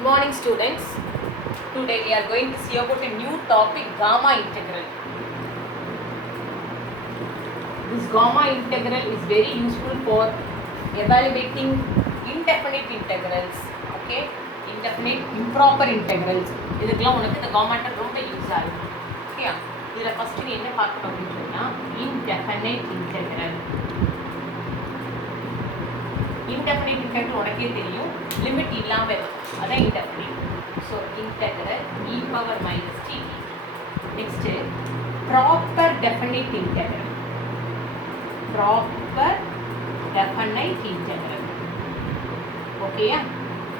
Good morning, students. Today we are going to see about a new topic, gamma integral. This gamma integral is very useful for evaluating indefinite integrals. Okay, indefinite improper integrals. இதுக்கெல்லாம் உனக்கு இந்த gamma integral ரொம்ப use ஆகும். Okay, இதில் first நீ என்ன பார்க்கணும் அப்படின்னு சொன்னால் indefinite integral. indefinite integral உனக்கே தெரியும், லிமிட் இல்லாமல் அதான் indefinite. So integral e power minus t. Next, proper definite integral. Proper definite integral. Okay,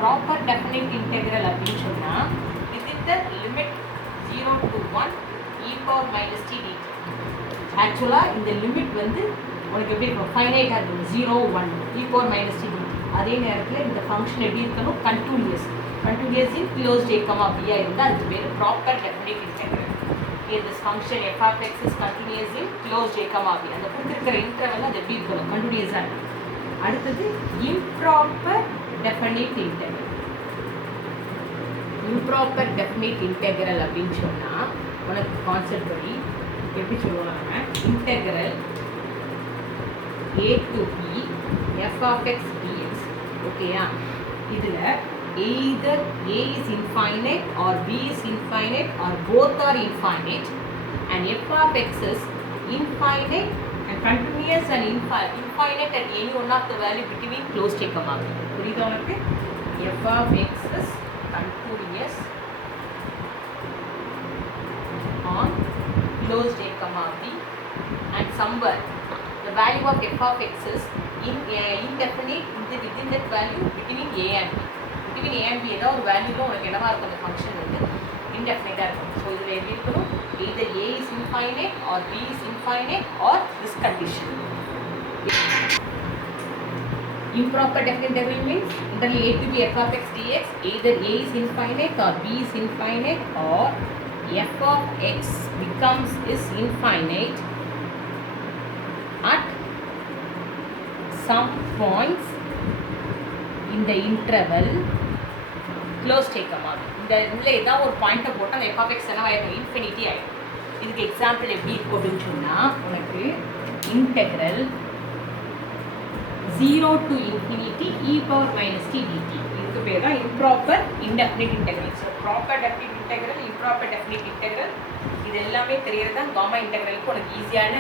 proper definite integral அப்படின்னு சொன்னா within the limit 0 to 1 e power minus t dt. ஆக்சுவலா இந்த limit வந்து உனக்கு எப்படி இருக்கும், ஃபைனைட்டாக இருக்கும், 0 1 e power minus t dt. அதே நேரத்தில் இந்த ஃபங்க்ஷன் எப்படி இருக்கணும், continuous in closed a, b இருந்தால் அதுக்கு பேர் proper definite integral. this function f of x is continuous in closed a, b. அந்த கொடுத்துருக்கிற இன்டர்வல் அது எப்படி இருக்கணும், கண்டினியூஸாக இருக்கும். அடுத்தது improper definite integral. Improper definite integral அப்படின்னு சொன்னால் உனக்கு கான்செப்ட் படி எப்படி சொல்லுவாங்க, நம்ம integral a to b f of x dx. ஓகேயா, இதில் either a is infinite or b is infinite or both are infinite, and f of x is infinite and continuous and infinite at any one of the value between closed a, b. புரியுதா உனக்கு? f of x is continuous on closed a, b, and somewhere the value of f of x is indefinite within that value between a and b. between a and b ஏதாவது ஒரு வேல்யூல உனக்கு என்னவா இருக்கும், அந்த function வந்து இன்டெஃபினைட்டாக இருக்கும். So இதில் எப்படி இருக்கணும், either a is infinite or b is infinite or this condition. Improper definite integral means integral a to b f of x dx, either a is infinite or b is infinite or f of x is infinite at some points in the interval closed a, இந்த இதில் ஏதாவது ஒரு பாயிண்ட்டை போட்டு அந்த f of x என்னவாயிடும், infinity ஆகிடும். இதுக்கு example எப்படி இருக்கும் அப்படின்னு சொன்னால் உனக்கு integral 0 to infinity e power minus t dt. இதுக்கு பேர் தான் improper indefinite integral. So proper definite integral, improper definite integral, இது எல்லாமே தெரியறது தான் காமா இன்டெக்ரலுக்கு உனக்கு ஈஸியான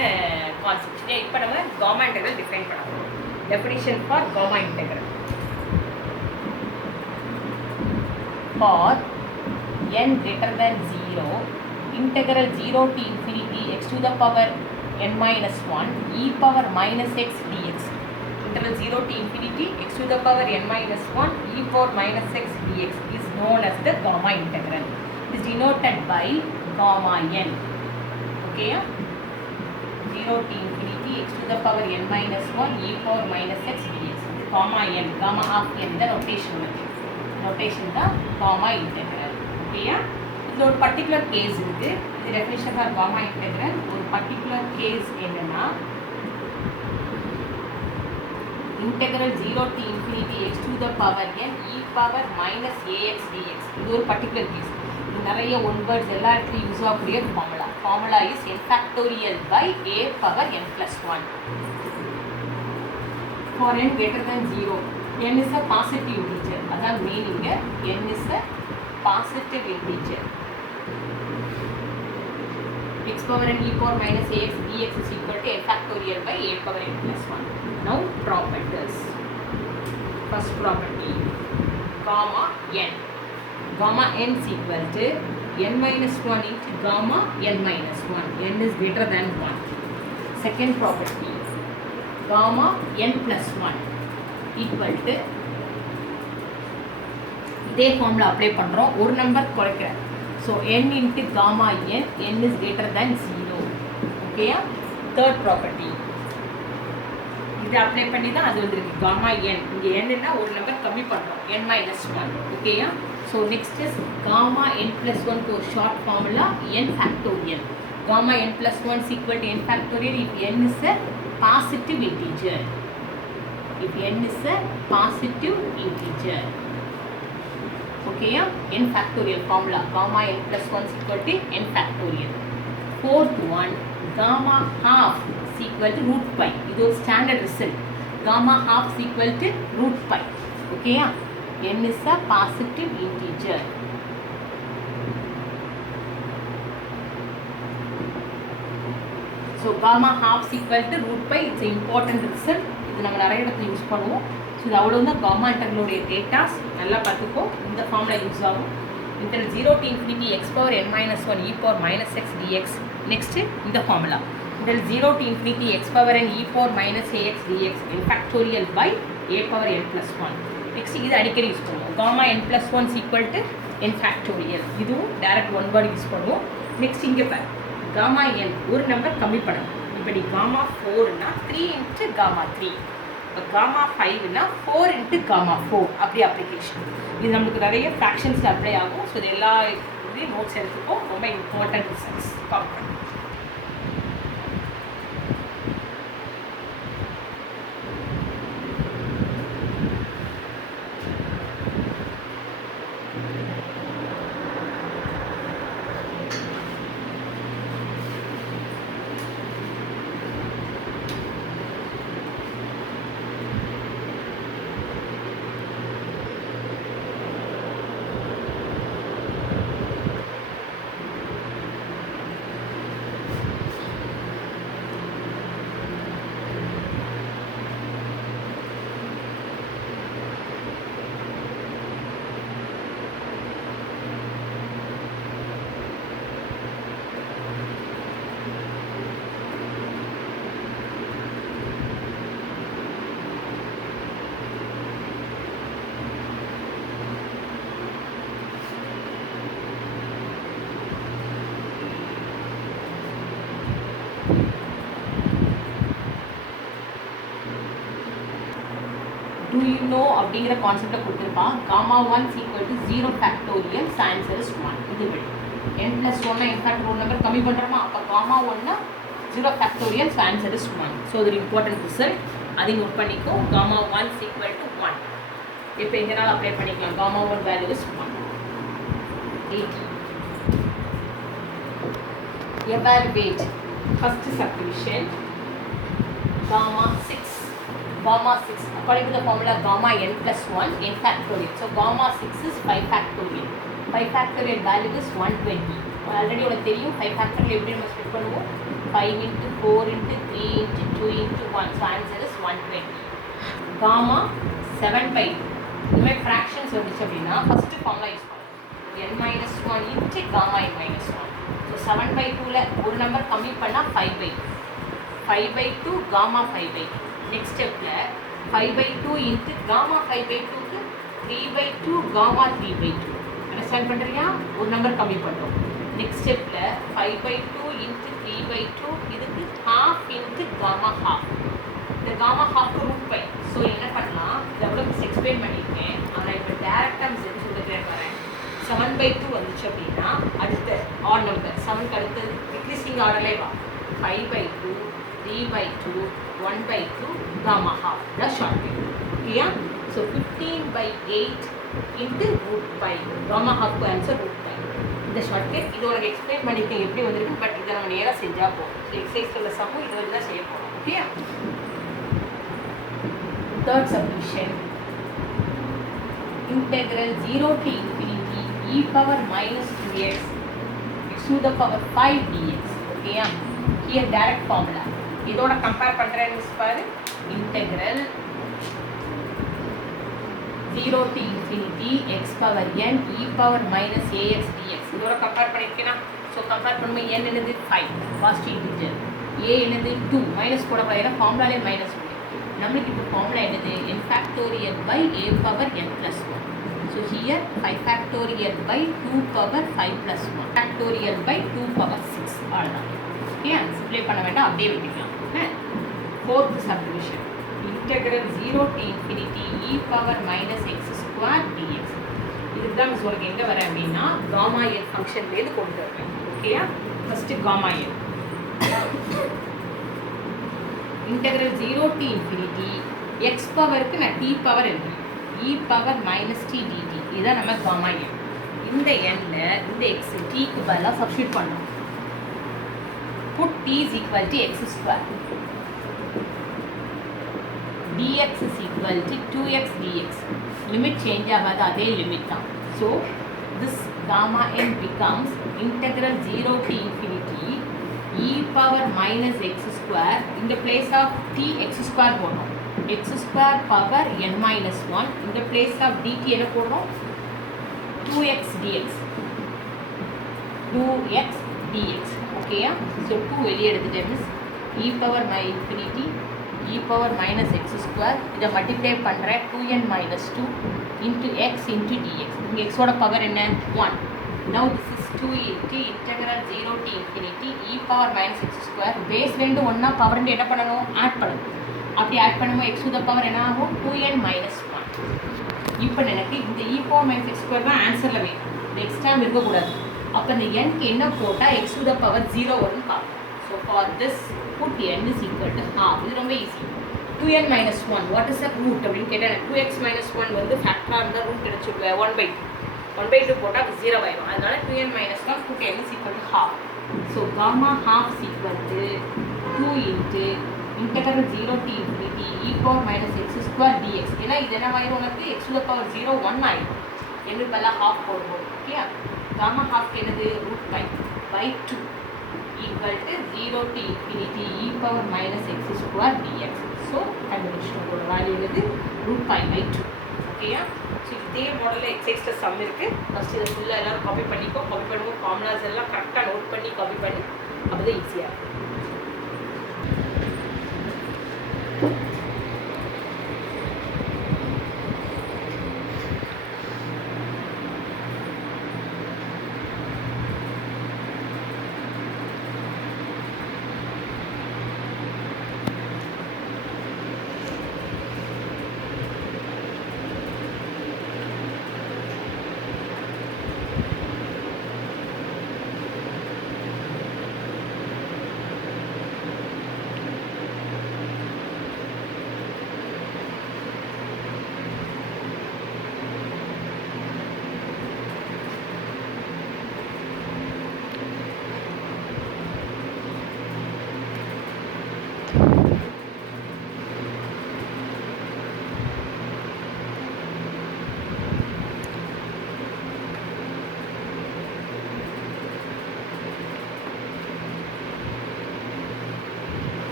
கான்செப்ட். இப்போ நம்ம காமா இன்டெக்ரல் டிஃபைன் பண்ணலாம். Definition for gamma integral: for n greater than 0, integral 0 to infinity x to the power n minus 1 e power minus x dx. Integral 0 to infinity x to the power n minus 1 e power minus x dx is known as the gamma integral. It is denoted by gamma n. Okay, 0 to infinity x to the power n minus 1 e power minus x dx. Gamma n, gamma of n, the notation. Notation தான் gamma integral. ஓகேயா, இதில் ஒரு particular case இருக்குது. இது definition for gamma integral. ஒரு particular case என்னென்னா integral 0 to infinity x to the power n e power minus ax dx. இது ஒரு பர்டிகுலர் கேஸ். இது நிறைய ஒன் வேர்ட்ஸ் எல்லா இடத்துலையும் யூஸ் ஆகக்கூடிய formula is n factorial by a power n plus 1 for n greater than 0. n is a positive integer. அதான் meaning, n is a positive integer. x power n e power minus ax dx is equal to n factorial by a power n plus 1. Now properties. First property, gamma n. Gamma n is equal to n minus 1 into gamma n minus 1. n is greater than 1. Second property, gamma n plus 1 equal to, இதே formula apply பண்ணுறோம், ஒரு number குறைக்கிறேன். So n into gamma n is greater than 0. ஓகேயா, third property இது apply பண்ணி தான் அது வந்துருக்கு காமா n. இங்கே என்னன்னா ஒரு நம்பர் கம்மி பண்ணுறோம், n minus 1. ஓகேயா, so next is gamma n plus 1 ஒரு short formula n factorial. Gamma n plus 1 is equal to n factorial if n is a positive integer. If n is a positive integer. ஓகேயா? n factorial formula gamma n plus 1 is equal to n factorial. Fourth one, gamma half is equal to root pi. இது ஒரு standard result. Gamma half is equal to root pi. ஓகேயா? n is a positive integer. So gamma half is equal to root pi. It's an important result. இது நம்ம நிறைய இடத்துல use பண்ணுவோம். So இது அவ்வளோதான் gamma இன்டெக்ரலுடைய டேட்டாஸ். நல்லா பார்த்துக்கோ. இந்த ஃபார்முலா யூஸ் ஆகும். integral 0 to infinity x power n minus 1 e power minus x dx. Next இந்த formula integral 0 to infinity x power n e power minus ax dx n factorial by a power n plus 1. Next இது அடிக்கடி use பண்ணுவோம். gamma n plus 1 is equal to n factorial. இதுவும் direct one word use பண்ணுவோம். Next இங்கே பாரு, gamma n ஒரு number கம்மி பண்ணணும். இப்படி gamma 4னா 3 into gamma 3, இப்போ gamma 5னா 4 into gamma 4. அப்படி அப்ளிகேஷன் இது நம்மளுக்கு நிறைய ஃப்ராக்ஷன்ஸில் அப்ளை ஆகும். ஸோ இது எல்லா இதுலேயும் நோட்ஸ் எடுத்துப்போம். ரொம்ப இம்பார்ட்டன்ட் ரிசல்ட்ஸ் பார்ப்போம். Do you know அப்படிங்கிற கான்செப்டை கொடுத்துருப்பான். gamma 1 is equal to 0 factorial, answer is 1. இது விட n plus 1 இன்ஃபேக்ட் ஒரு நம்பர் கம்மி பண்ணுறோமா, அப்போ gamma 1னா 0 factorial, answer is 1. So இது ஒரு இம்பார்ட்டன்ட் ரிசல்ட், அதை நோட் பண்ணிக்கோ. gamma 1 is equal to 1. இப்போ எங்கனாலும் அப்ளை பண்ணிக்கலாம். gamma 1 value is 1. 8. Evaluate first subdivision gamma 6. Gamma 6, according to the formula gamma n plus 1 n factorial. So gamma 6 is 5 factorial. 5 factorial value is 120. Already உனக்கு தெரியும் 5 factorial எப்படி நம்ம split பண்ணுவோம். 5 into 4 into 3 into 2 into 1. So answer is 120. Gamma 7/2. இதுவே fractions வந்துச்சு அப்படின்னா first formula use பண்ணுவோம். n minus 1 into gamma n minus 1. So 7/2ல ஒரு நம்பர் கம்மி பண்ணா 5/2. 5/2 gamma 5/2. நெக்ஸ்ட் ஸ்டெப்பில் 5/2 இன்ட்டு gamma 5/2க்கு 3/2 gamma 3/2. அண்டர்ஸ்டாண்ட் பண்ணுறியா? ஒரு நம்பர் கம்மி பண்ணுறோம். நெக்ஸ்ட் ஸ்டெப்பில் 5/2 இன்ட்டு 3/2 இதுக்கு half இன்ட்டு gamma half. இந்த gamma halfக்கு ரூட் பை. ஸோ என்ன பண்ணலாம், இதை விட எக்ஸ்பிளைன் பண்ணியிருக்கேன். ஆனால் இப்போ டேரக்டாக மிஸ் சொல்லிக்கிறேன் வரேன். 7/2 வந்துச்சு அப்படின்னா அடுத்த ஆட் நம்பர் 7க்கு அடுத்தது டிக்ரீசிங் ஆர்டர்லே வா. 5/2 3/2 1/2 gamma half the shortcut. Okay? So 15/8 into root pi. Gamma half को answer root pi. இந்த shortcut இது உங்களுக்கு எக்ஸ்பிளைன் பண்ணிருக்கேன் எப்படி வந்திருக்கு. பட் இதை நம்ம நேரா செஞ்சா போதும். ஸோ எக்ஸசைஸ் உள்ள சம்மு இது வந்து தான் செய்ய போகிறோம். Okay? Third subdivision. Integral 0 to infinity e power minus 2x x to the power 5 dx. Okay? Here direct formula. இதோட கம்பேர் பண்ணுறேன்னு பாரு. Integral 0 to infinity x power n e power minus ax dx. இதோட compare பண்ணியிருக்கேன்னா, so compare பண்ணும்போது n என்னது 5 positive integer, a என்னது 2 minus போடக்கூடாது, ஏன்னா ஃபார்முலாலே மைனஸ் உண்டு. நம்மளுக்கு இப்போ ஃபார்முலா என்னது n factorial by a power n plus 1. So here 5 factorial by 2 power 5 plus 1 factorial by 2 power 6. அவ்வளோதான். ஓகே, சிம்ப்ளை பண்ண வேண்டாம், அப்படியே விட்டுக்கலாம். Fourth subdivision. Integral 0 to infinity e power minus x square dx. இதுக்கு தான் மிஸ் உங்களுக்கு எங்கே வரேன் அப்படின்னா gamma n ஃபங்க்ஷன்லேருந்து கொண்டு வருவேன். ஓகேயா? First gamma n. Integral 0 to infinity x பவருக்கு நான் t பவர் எழுதுறேன். e power minus t dt. இதான் நம்ம காமா என். இந்த எண்ணில் இந்த எக்ஸ் டீக்கு பதிலாக சப்ஸ்டியூட் பண்ணணும். Put t is equal to x square, dx is equal to 2x dx. Limit change ஆகாது, அதே லிமிட் தான். So this gamma n becomes integral 0 to infinity e power minus x square. In the place of t x square போடணும், x square power n minus 1. In the place of dt என்ன போடணும், 2x dx, 2x dx. Okay, so 2 வெளியே எடுத்துட்டேன் miss. e power my infinity e power minus x square, இதை multiply பண்ணுறேன் 2n minus 2 into x into dx. இங்கே எக்ஸோட power என்ன, 1. now this is 2 into integral 0 to infinity e power minus x square. Base ரெண்டு ஒன்றா, power ரெண்டு என்ன பண்ணணும், ஆட் பண்ணணும். அப்படி ஆட் பண்ணும்போது x to the power என்ன ஆகும், 2n minus 1. இப்போ எனக்கு இந்த e power minus x square தான் ஆன்சரில் வேணும், இந்த எக்ஸ்ட்ரா இருக்கக்கூடாது. அப்போ இந்த nக்கு என்ன போட்டால் x to the power 0 வரும்னு பார்ப்போம். so for this put n is equal to half. இது ரொம்ப easy. 2n minus 1 what is the root அப்படின்னு கேட்டால் 2x minus 1 வந்து ஃபேக்டராக இருந்தால் ரூட் கிடைச்சிடுவேன் 1/2. 1/2 போட்டால் அது 0 ஆயிடும். அதனால 2n minus 1 put n is equal to half. so gamma half is equal to 2 into integral 0 to infinity e power minus x square dx. ஏன்னா இது என்ன ஆயிடும், உனக்கு x to the power 0 1 ஆயிடும். என்ன இப்போல்லாம் ஹாஃப் போடுவோம். ஓகே, gamma half என்னது, root by 2 equal to 0 to infinity e power minus x square dx. so கண்டுபிடிச்சிட்டோம், வேல்யூ என்னது, √π/2. ஓகேயா. ஸோ இதே மாடலில் எக்ஸைஸ்ட சம் இருக்குது. ஃபஸ்ட் இதை ஃபுல்லாக எல்லோரும் காப்பி பண்ணிக்கோ. காப்பி பண்ணும்போது ஃபார்முலாஸ் எல்லாம் கரெக்டாக நோட் பண்ணி காப்பி பண்ணி, அப்போ தான் ஈஸியாக இருக்கும்.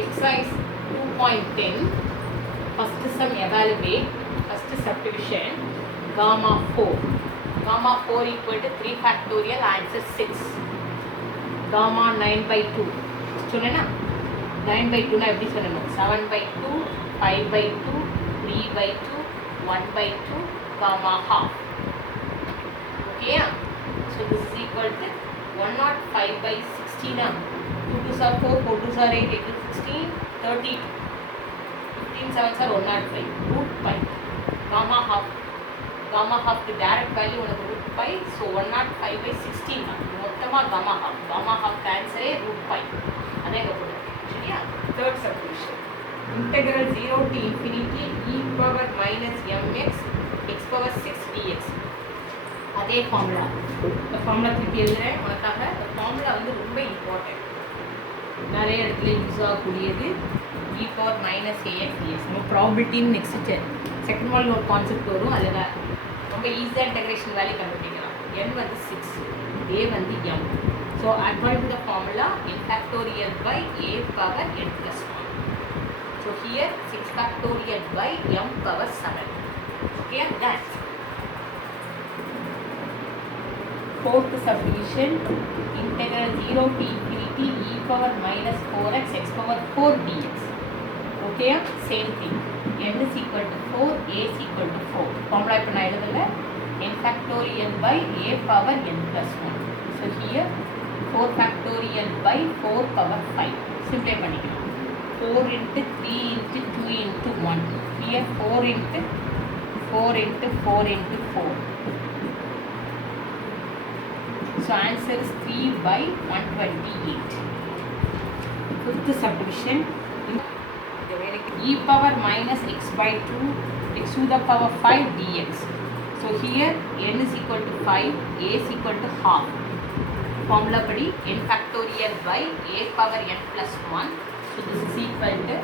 Exercise 2.10. First sum evaluate. First subdivision. Gamma 4. Gamma 4 equal to 3 factorial. Answer 6. Gamma 9/2. சொன்னா 9/2 எப்படி சொல்லணும், 7/2, 5/2, 3/2, 1/2, gamma half. Okay, so this is equal to 105/16. 2 2s are 4, 4 2s are 8, 8 to 16, 32. 15 7s are 105. √π. Gamma half. Gamma half the direct value உனக்கு √π. So 105/16 தான். மொத்தமாக gamma half. Gamma half answer √π. அதே இங்கே போடுறேன். சரியா? Third subdivision. Integral 0 to infinity e power minus mx x power 6 dx. அதே formula. இந்த formula திருப்பி எழுதுறேன் உனக்காக. இந்த ஃபார்முலா வந்து ரொம்ப இம்பார்ட்டன்ட். நிறைய இடத்துல use ஆகக்கூடியது. e power minus ax dx. நம்ம ப்ராபிலிட்டின்னு நெக்ஸ்ட் செகண்ட் வாலில் ஒரு கான்செப்ட் வரும். அதில் ரொம்ப ஈஸியாக இன்டகிரேஷன் வேல்யூ கண்டுபிடிக்கலாம். n வந்து 6, a வந்து m. So according to the formula n factorial by a power n plus 1. So here 6 factorial by m power 7. Okay, that's fourth subdivision, integral 0 to infinity e power minus 4x x power 4 dx. Okay, same thing. n is equal to 4, a is equal to 4. Formula இப்போ நான் எழுதல, n factorial by a power n plus 1. So here 4 factorial by 4 power 5. Simplify பண்ணிக்கலாம். 4 into 3 into 2 into 1. Here 4 into 4 into 4 into 4. So answer is 3 by 128. Fifth subdivision, e power minus x by 2 x to the power 5 dx. So here n is equal to 5, a is equal to half. Formula padi n factorial by a power n plus 1. So this is equal to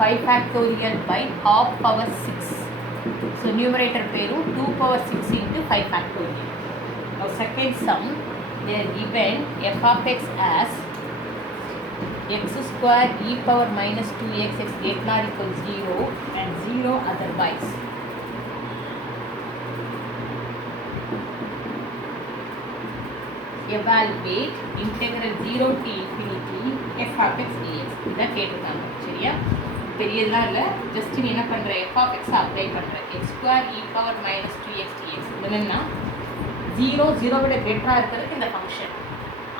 5 factorial by half power 6. So numerator peru 2 power 6 into 5 factorial. Now second sum, they are given f of x as x square e power minus 2x x greater than or equal to 0 and 0 otherwise. Evaluate integral 0 to infinity f of x dx. இதான் கேட்டிருக்காங்க. சரியா? பெரியதெல்லாம் இல்லை, just நீ என்ன பண்ணுற, f of x apply பண்ணுற, x square e power minus 2x dx. என்னென்னா 0 0 விட கிரேட்டராக இருக்கிறதுக்கு இந்த ஃபங்க்ஷன்,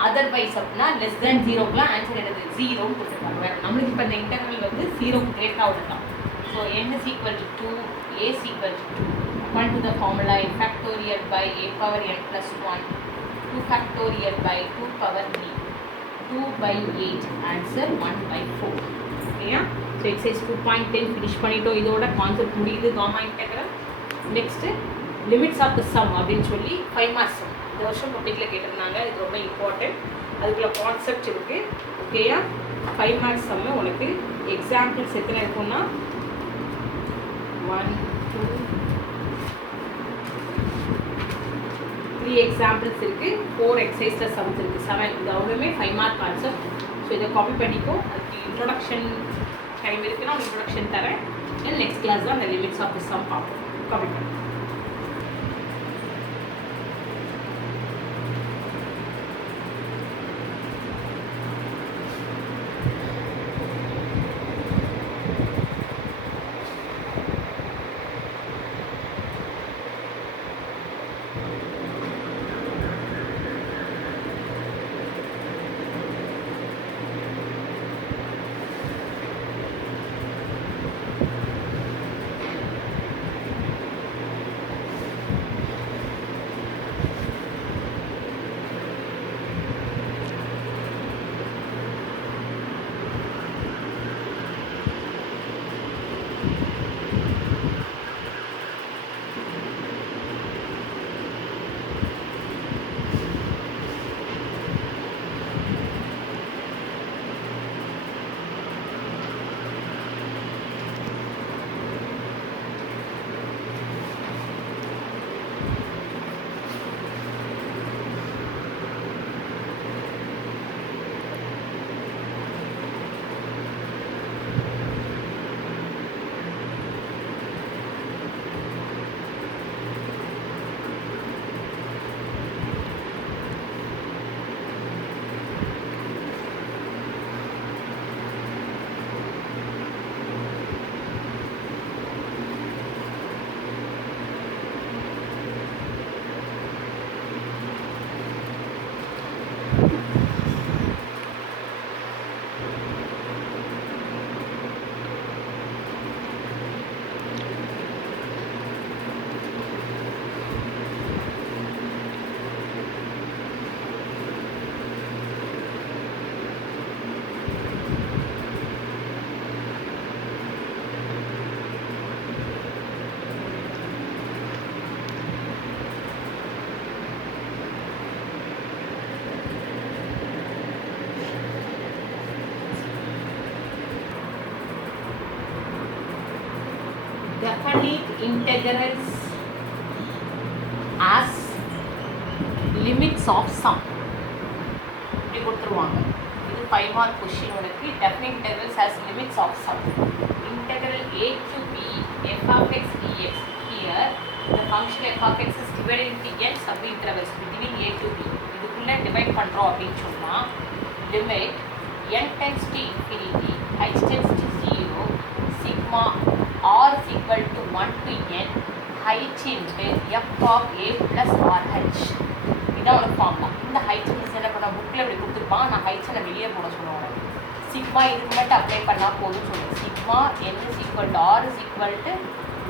அதர்வைஸ் அப்படின்னா லெஸ் தேன் 0க்குலாம் ஆன்சர் என்னது 0ன்னு கொடுத்துருக்காங்க. வேறு நம்மளுக்கு இப்போ இந்த இன்டர்வல் வந்து 0க்கு கிரேட்டராக விடலாம். So n is equal to 2, a is equal to 2. According to the formula, n factorial by a power n plus 1, 2 factorial by 2 power 3, 2 by 8, answer 1 by 4. ஓகேயா? ஸோ எக்ஸசைஸ் 2.10 ஃபினிஷ் பண்ணிட்டோம். இதோட கான்செப்ட் முடியுது gamma integral. Next limits of the sum அப்படின்னு சொல்லி 5 marks some இந்த வருஷம் பப்ளிக்கில் கேட்டிருந்தாங்க. இது ரொம்ப இம்பார்ட்டன்ட், அதுக்குள்ள கான்செப்ட் இருக்குது. ஓகேயா? 5 மார்க்ஸ் சம்மு உனக்கு எக்ஸாம்பிள்ஸ் எத்தனை இருக்குன்னா 1 2 3 எக்ஸாம்பிள்ஸ் இருக்குது, 4 எக்ஸசைஸில் சம்ஸ் இருக்குது, 7. இது அவ்வளோமே 5 மார்க் கான்செப்ட். ஸோ இதை காப்பி பண்ணிக்கோ. அதுக்கு இன்ட்ரொடக்ஷன் டைம் இருக்குன்னா ஒரு இன்ட்ரொடக்ஷன் தரேன். தென் நெக்ஸ்ட் கிளாஸ் தான் அந்த லிமிட்ஸ் ஆஃப் த சம் பார்ப்போம். காப்பி பண்ணி definite integrals as limits of sum இப்படி கொடுத்துருவாங்க. இது 5 mark question உனக்கு definite integrals has limits of sum. Integral a to b f of x dx. Here the function f of x is divided into n sub-intervals between a to b. இதுக்குள்ள divide பண்ணுறோம் அப்படின்னு சொன்னால் limit n tends to infinity, h tends to 0, sigma r is equal to 1 to n, h into f of a plus rh. இதான் உனக்கு formula. இந்த heights miss என்ன பண்ண புக்கில் இப்படி கொடுத்துருப்பான். நான் ஹைட்ஸை நான் வெளியே போட சொல்லுவேன். சிக்மா இதுக்கு மட்டும் அப்ளை பண்ணால் போதும்னு சொல்லுவேன். Sigma n is equal to r is equal to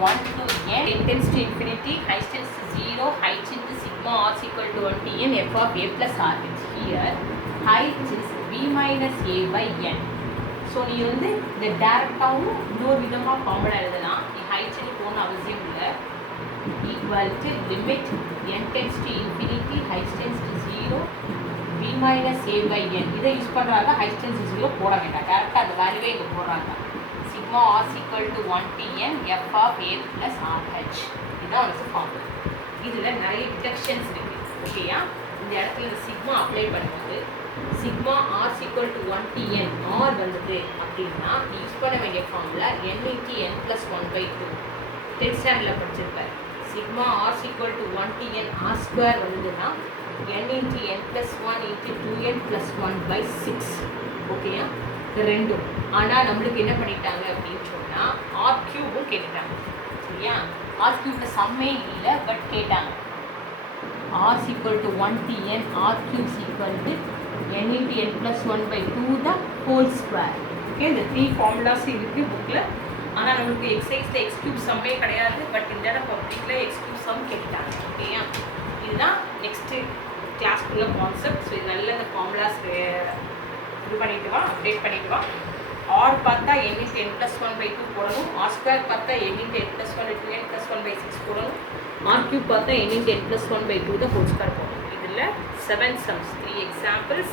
1 to n, n tends to infinity, h tends to 0, h into sigma r is equal to 1 to n, f of a plus rh. Here h is b minus a by n. So நீ வந்து இந்த டேரக்டாகவும் இன்னொரு விதமாக formula எழுதலாம். நீ ஹைட்ஸ்னு போகணும் அவசியம் இல்லை. equal to limit n tends to infinity, h tends to 0, b minus a by n. இதை யூஸ் பண்ணுறாங்க. h tends to 0 போட வேண்டாம். டேரெக்டாக அந்த வேல்யூவே இங்கே போடுறாங்க. sigma r is equal to 1 to n, f of a plus rh. இதுதான் உனக்கு ஃபார்முலா. இதில் நிறைய டிடக்ஷன்ஸ் இருக்குது. ஓகேயா? இந்த இடத்துல இந்த சிக்மா அப்ளை பண்ணும்போது sigma r is equal to 1 to n r வந்தது அப்படின்னா யூஸ் பண்ண வேண்டிய formula n into n plus 1 by 2. 10th ஸ்டாண்டர்டில் படிச்சிருப்பார். Sigma r is equal to 1 to n r square வந்ததுன்னா n into n plus 1 into 2n plus 1 by 6. ஓகேயா? இது ரெண்டும். ஆனால் நம்மளுக்கு என்ன பண்ணிட்டாங்க அப்படின்னு சொன்னால் r க்யூபும் கேட்டுட்டாங்க. சரியா? r க்யூபில் சம்மே இல்லை, பட் கேட்டாங்க. r is equal to 1 to n, r cube is equal to n into n plus 1 by 2 the whole square. Okay, இந்த 3 ஃபார்முலாஸ் இருக்குது புக்கில். ஆனால் நம்மளுக்கு எக்ஸைஸில் எக்ஸ் கியூப் சம்மே கிடையாது, பட் இந்த இடம் பப்ளிக்கில் எக்ஸ் கியூப் சம் கேட்டாங்க. ஓகேயா? இதுதான் நெக்ஸ்ட்டு கிளாஸ்க்குள்ள கான்செப்ட். ஸோ இது நல்ல இந்த ஃபார்முலாஸ் இது பண்ணிட்டு வா, அப்டேட் பண்ணிட்டு வா. ஆர் பார்த்தா n into n plus 1 by 2 போடணும். ஆர் ஸ்கொயர் பார்த்தா n into n plus 1 into n plus 1 by 6 போடணும். ஆர் கியூப் பார்த்தா n into n plus 1 by 2 the whole square போடணும். இதில் 7 sums, 3 examples,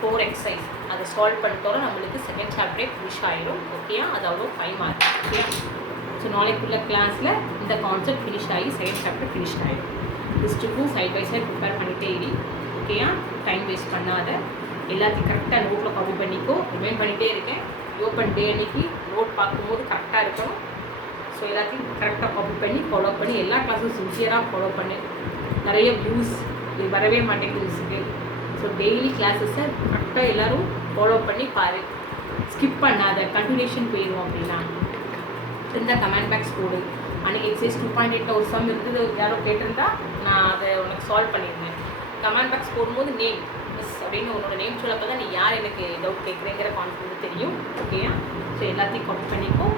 4 exercise. அதை சால்வ் பண்ணிட்டோம் நம்மளுக்கு செகண்ட் சாப்டரே ஃபினிஷ் ஆயிடும். ஓகேயா? அது அவ்வளோ 5 மார்க். ஓகே, ஸோ நாளைக்குள்ள கிளாஸில் இந்த கான்செப்ட் ஃபினிஷ் ஆகி செகண்ட் சாப்டர் ஃபினிஷ் ஆகிடும். டிஸ்ட்ரிக்கும் சைட் பை சைட் ப்ரிப்பேர் பண்ணிட்டே இரு. ஓகேயா? டைம் வேஸ்ட் பண்ணாத, எல்லாத்தையும் கரெக்டாக நோட்டில் காப்பி பண்ணிக்கோ. ரிமைண்ட் பண்ணிகிட்டே இருக்கேன். ஓப்பன் டே அன்னைக்கு நோட் பார்க்கும்போது கரெக்டாக இருக்கணும். ஸோ எல்லாத்தையும் கரெக்டாக காப்பி பண்ணி ஃபாலோ பண்ணி எல்லா கிளாஸும் சின்சியராக ஃபாலோ பண்ணு. நிறைய வியூஸ் இது வரவே மாட்டேங்குது மிஸ்ஸுக்கு. ஸோ டெய்லி கிளாஸஸை கரெக்டாக எல்லோரும் ஃபாலோ பண்ணி பாரு. ஸ்கிப் பண்ணாத, கண்டினியூஷன் போயிடும். அப்படின்னா இருந்தால் கமெண்ட் பாக்ஸ் போடு. அன்றைக்கி எக்ஸைஸ் 2.8 ஒரு சம் இருந்தது, யாரோ கேட்டிருந்தா நான் அதை உனக்கு சால்வ் பண்ணியிருந்தேன். கமெண்ட் பாக்ஸ் போடும்போது நேம் மிஸ் அப்படின்னு உன்னோட நேம் சொல்லப்போ தான் நீ யார் எனக்கு டவுட் கேட்குறேங்கிற கான்ஃபிடன்ஸ் தெரியும். ஓகேயா? ஸோ எல்லாத்தையும் காப்பி பண்ணிப்போம்.